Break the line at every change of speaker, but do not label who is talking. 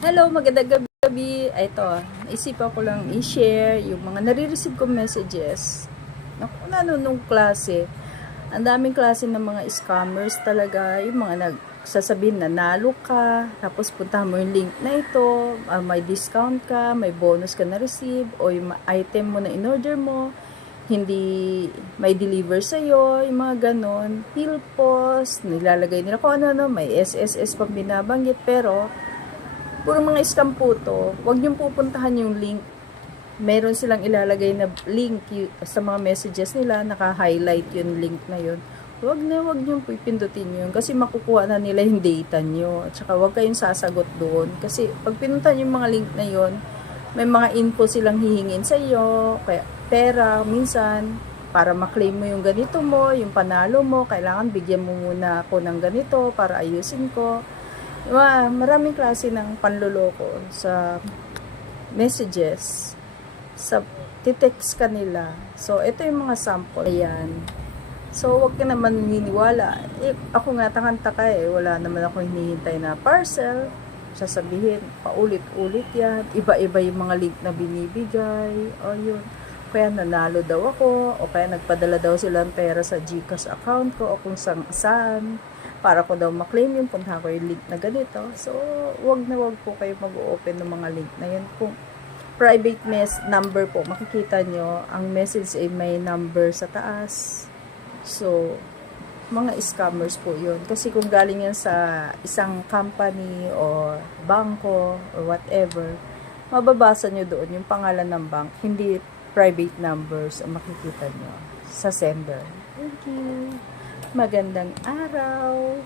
Hello, magandang gabi. Ito, naisipan ko lang i-share yung mga nare-receive kong messages. Naku, ano nung klase. Ang daming klase ng mga scammers talaga. Yung mga nagsasabihin na nalo ka, tapos punta mo yung link na ito, ah, may discount ka, may bonus ka na-receive, o yung item mo na in-order mo, hindi may deliver sa'yo, yung mga ganon. Pill post, nilalagay nila kung ano-ano, may SSS pang binabanggit, pero puro mga scam po to. Huwag niyong pupuntahan yung link. Meron silang ilalagay na link sa mga messages nila, naka-highlight yung link na yun. Huwag na, huwag niyong pindutin yun kasi makukuha na nila yung data niyo. At saka huwag kayong sasagot doon. Kasi pag pinunta niyo yung mga link na yun, may mga info silang hihingin sa iyo, kaya pera minsan para maklaim mo yung ganito mo, yung panalo mo, kailangan bigyan mo muna ako ng ganito para ayusin ko. Maraming klase ng panloloko sa messages sa titext ka nila. So, ito yung mga sample. Ayan. So, wag ka naman niniwala. Eh, ako nga takanta ka eh. Wala naman ako hinihintay na parcel. Sasabihin, paulit-ulit yan. Iba-iba yung mga link na binibigay. O yun. Kaya nanalo daw ako. O kaya nagpadala daw silang pera sa Gcash account ko. O kung saan. Para ko daw maklaim yung punta ko yung link na ganito. So, wag na wag po kayo mag-open ng mga link na yun. Kung private mess number po, makikita nyo, ang message ay may number sa taas. So, mga scammers po yun. Kasi kung galing yan sa isang company or bangko or whatever, mababasa nyo doon yung pangalan ng bank, hindi private numbers ang makikita nyo sa sender. Thank you. Magandang araw.